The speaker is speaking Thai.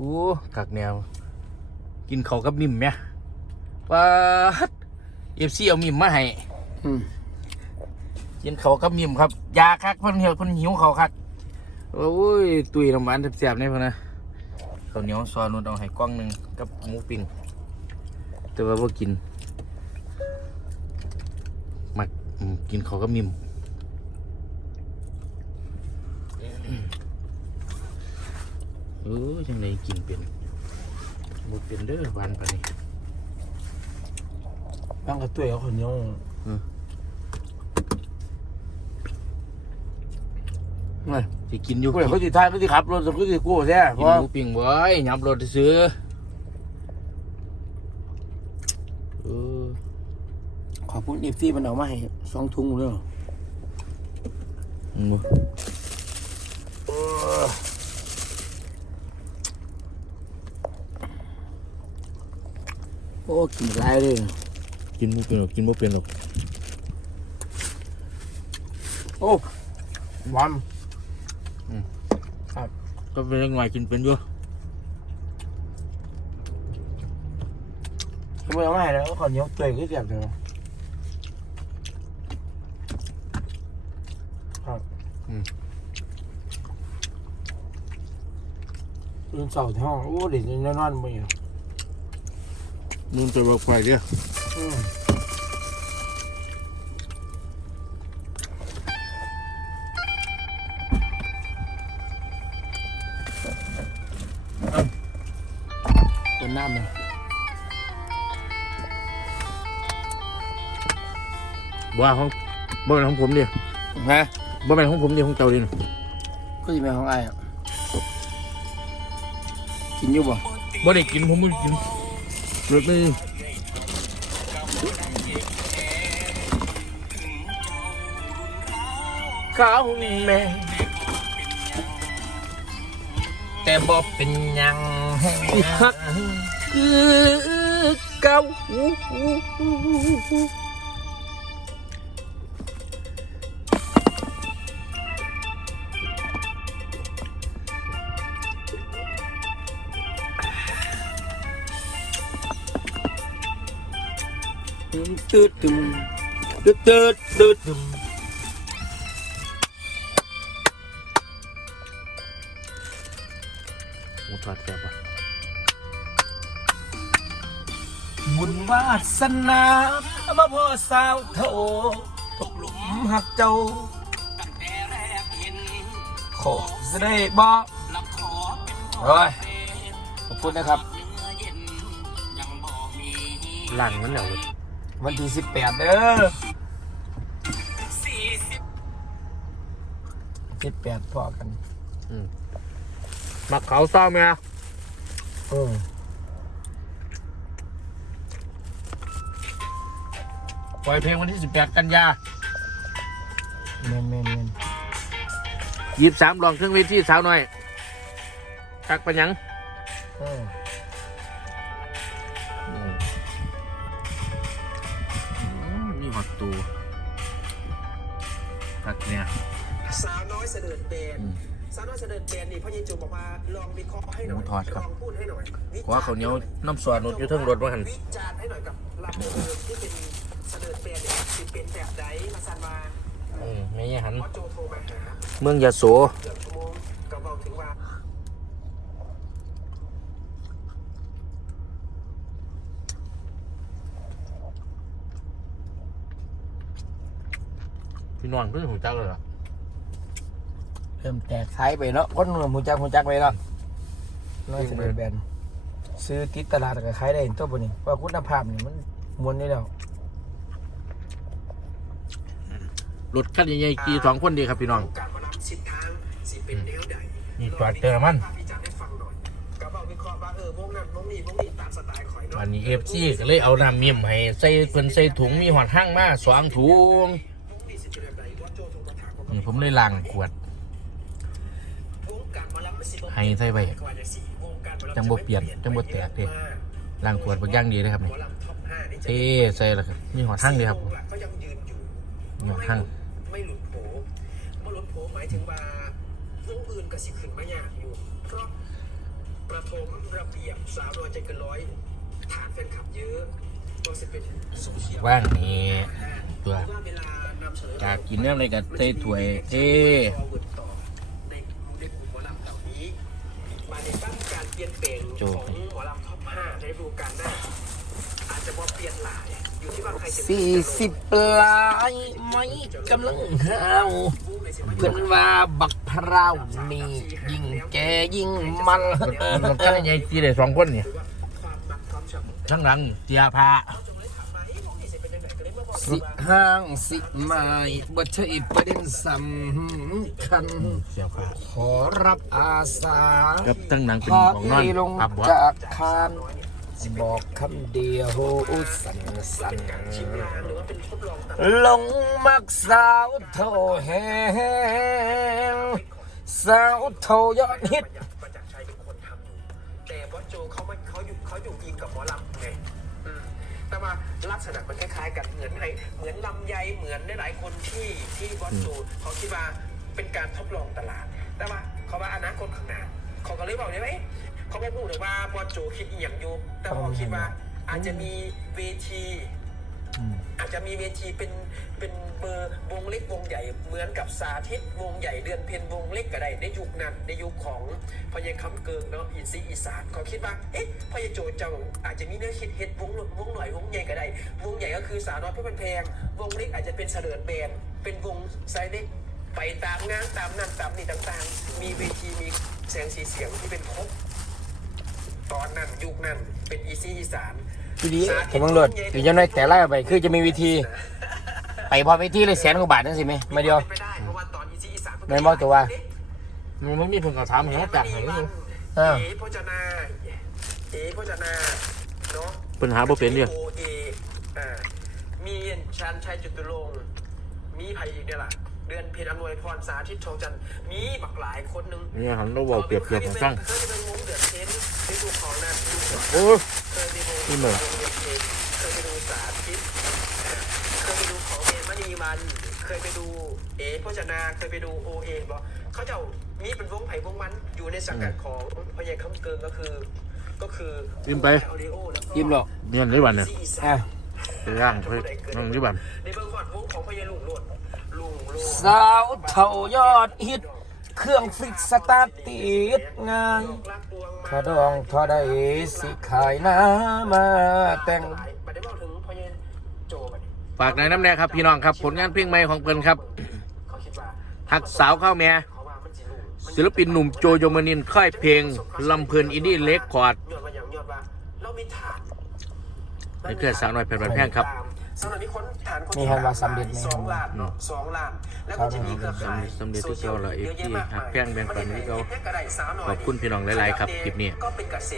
อ้กักแนว กินเขาวกับมิมไหมว้าเอฟซีเอามิมมาให้อืมกินเขาวกับมิมครับ ยาคักเพิ่นเหี่ยวเพิ่นหิวเขาวคักโอ้ย ตุยน้ำหวานแซ่บๆนี่เพิ่นนะข้าวเหนียวซอนุ่นเอาให้กล้องหนึ่งกับหมูปิ้งแต่ว่าบ่กินมักอืมกินเขาวกับมิม เออจังไดกินเป็นบ่เป็นเด้อหวานปานนี้บางกระตุ้ยเอาคนเหนียวอืมไม่สิกินอยู่กูเลยเขาสิท้ายเขาสิขับรถเขาสิกู้แท้เพกินราะหมูปิ้งบ่อยยับรถซื้อเออขอบคุณเอฟซีมันเอามาให้สองถุงเลยอืมโอ้กินหลายเลยกินบ่เป็นหรอกกินบ่เป็นหรอกโอ้หวานก็เป็นยังไงกินเป็นอยู่เขาไม่เอามาให้แล้วคนเหนียวตุ้ยก็เสียบเลยครับยืนเสาที่ห้องโอ้เด็กนอนนอนไปอยู่ นุ่นไปบอกไฟเด้ออืมเป็นน้ำเลยบ่ว่าของบ่เป็นของผมดิฮะบ่เป็นของผมดิของเจ้าดิก็จะเป็นของไอ้อะกินอยู่บ่บ่ได้กินผมบ่กิน รถไม่ข้าวแม่ แต่บ่เป็นหยังฮัก คือเก่า ตืดตึมตืดตืดตืดตึมหมูทอดแซ่บว่ะบุญวาสนามาพ่อสาวเท่าตกหลุมหักเจ้าขอจะได้บอกโอ้ยขอบคุณนะครับหลังมันแล้วเว้ย วันที่สิบแปดเด้อสิบแปดพอกันมักเขาวเศร้าแม่เออปล่อยเพลงวันที่18กันยาเมนเมนเมน23ลองเครื่องเวทีสาวน้อยตักปัญญังเอออื มีหอดตูตักเนี่ยสาวน้อยเสด็จเบนอืมสาวน้อยเสด็จเบนนี่พ่อยิจูบอกว่าลองวิเคราะห์ให้หน่อยหมูทอดครับลองพูดให้หน่อยวิขอข้าวเหนียวน้ำซอสรถอยู่เทั้งรถว่าหันวิจารณ์ให้หน่อยกับลำเพลินที่เป็นเสด็จเบนเนี่ยสิเป็นแบบใดมาซันมาอืมไม่ใช่หันพ่อโจโทรมาหาเมืองยาโส เกือบชั่วโมงก็บอกถึงว่า พี่น้องเพิ่งหูจักเลยเหรอเริ่มแตกสายไปเนาะคนเริ่มหูจักหูจักไปเนาะน้อยเสด็จแบนซื้อติดตลาดก็ขายได้ตัวบนี้เพราะคุณภาพนี่มันมวนนี่แล้วรถคันใหญ่ๆขี่สองคนดีครับพี่น้องการมานับสิบทางสิเป็นแนวใดนี่จอดเจอมันภาพวิจารณ์ให้ฟังหน่อยก็บอกวิเคราะห์ว่าเออวงนั้นวงนี้วงนี้ตามสไตล์ข่อยเนาะวันนี้เอฟซีก็เลยเอาน้ำเมี่ยมให้ใส่เพิ่นใส่ถุงมีหอดห้างมาสองถุง นี่ผมเลยล้างขวด ให้ใส่ไว้กว่าจะสี่วงการหมารับจังบ่เปลี่ยนจังบ่แตกเด้ล้างขวดบักอย่างดีเลยครับนี่เท่ใส่ล้วครับมีหอดห้งดีครับก็ยังยืนอยู่มีหอดห้งไม่หลุดโผไม่หลุดโผหมายถึงว่าวงอื่นก็สิขึ้นมาอยากอยู่เพราะประเภผมระเบียบสาวน้อยใจเกินร้อยฐานแฟนคลับเยอะ ว่างนี่ตัวว่าเวลานำเสนอยากกินเนี่ยอะไรกับเต้ถ้วยเอ้ฟอร์เวิร์ดต่อในในกลุ่มหมอลำเหล่านี้มาในตั้งการเปลี่ยนแปลงของหมอลำท็อป5ในฤดูกาลหน้าอาจจะว่าเปลี่ยนหลายอยู่ที่ว่าใครจะสี่สิบปลายไหมกำลังหาเพื่อนว่าบักพร้าวนี่ยิ่งแกยิ่งมันมันใหญ่ตีได้สองคนเนี่ค ทั้งหลังเตียพาจงเลยถามมาเอ้ยพวกนี้สิเป็นยังไงก็เลยมาสิห้างสิไม้บ่ใช่ประเด็นสำคัญ เสียวขาขอรับอาสากับทั้งหนังเป็นของนอนพี่ลงพับวะจากคานบอกคำเดียวสันสันลงมาเป็นทดลองต่างลงมักสาวโทแหงสาวโทยอดฮิต แต่ว่าโจเขาไม่เขาอยู่เขาอยู่อิงกับหมอลำไงอืมแต่ว่าลักษณะมันคล้ายๆกันเหมือนไอเหมือนลำไยเหมือนหลายๆคนที่ที่บอสโจเขาคิดว่าเป็นการทดลองตลาด แต่ว่าเขาว่าอนาคตข้างหน้าเขาก็เลยบอกเลยว่าเอ๊ะเขาไม่พูดเลยว่าบอสโจคิดอหย่างอยู่แต่เขาคิดว่าอาจจะมีเวที อาจจะมีเวทีเป็นเป็นเบอร์วงเล็กวงใหญ่เหมือนกับสาธิตวงใหญ่เดือนเพ็ญวงเล็กก็ได้ในยุคนั้นในยุคของพญาคำเกิงเนาะอีซีอีสานเขาคิดว่าเอ๊ะพญาโจเจ้าอาจจะมีเนื้อคิดเฮ็ดวงวงหน่อยวงใหญ่ก็ได้ วงใหญ่ก็คือสาวน้อยเพื่อเป็นแพงวงเล็กอาจจะเป็นเสลิดแบนเป็นวงไซเล็กไปตามงานตามนั่นตามนี่ต่างๆ มีเวทีมีแสงสีเสียงที่เป็นครบตอนนั้นยุคนั้นเป็นอีซีอีสาน ทีนี้ผมต้องรถอีกยังน้อยแต่ไล่ออกไปคือจะมีวิธี ไปพอวิธีเลยแสนกว่าบาทนั่นสิไหมมาเดียวไม่ได้เพราะว่าตอนอีซีอีสานแม่นบอกตัวว่ามันไม่มีเพิ่งกระทำเห็นเขาจัดให้เอ๋นี่เออโภชนาเอ๋โภชนาเนาะปัญหาบ่เป็นเด้อโอเออ่ามีชันชัยจุตุรงค์มีไผ่อีกเนี่ยล่ะเดือนเพ็ญอำนวยพรสาธิตทองจันทร์มีบักหลายคนหนึงนี่หันเราบอกเปรียบเทียบของฟังเคยเป็นวงเดือดเท นไปดูของนั่นดูของโอ้ยเคยไปดูนี่เหรอวงเดือดเทนเคยไปดูสาธิตเคยไปดูของเมนมณีมัน เคยไปดูเอ๋โภชนา เคยไปดูโอเอบอกเขาจะมีเป็นวงไผ่วงมันอยู่ในสังกัดของพญาคำเกิงก็คือ ก็คือยิ้มไปออดิโอแล้วก็ยิ้มหรอกเมียนได้บันเนี่ยซีอีสาอะนไปย่างไปนั่งที่บันในเบื้องขอดวงของพญาลุงโลดลุงโลดสาวเท่ายอดฮิต เครื่องฟิกสตาร์ทติดง่ายลากดวงมาขอดองทอได้สิขายหน้ามาแต่งบัดได้บอกถึงพญาโจบัดนี้ฝากในอยน้ำแน่ครับพี่น้องครับ ผลงานเพลงใหม่ของเพิ่นครับเขาคิดว่าหักสาวเข้าแม่เขาว่ามันจีลุงศิลปินหนุ่มโจโยมานินค่ายเพลงลำเพลินอินดี้เล็กคอร์ดยอดมาอย่างยอดว่าเรามีฐานในเครือสาวน้อยเพชรบ้านแพงครับ สำหรับมีคนฐานคนนี่ฮันว่าสำเร็จไหมสองล้านเนาะสองล้าน แล้วก็จะมีเครือข่ายสำเร็จที่เก่าเหรอ FT หักแพงแบ่งปันที่เก่าก็ได้สาวหน่อยขอบคุณพี่น้องหลายๆครับคลิปนี้ก็เป็นกระแส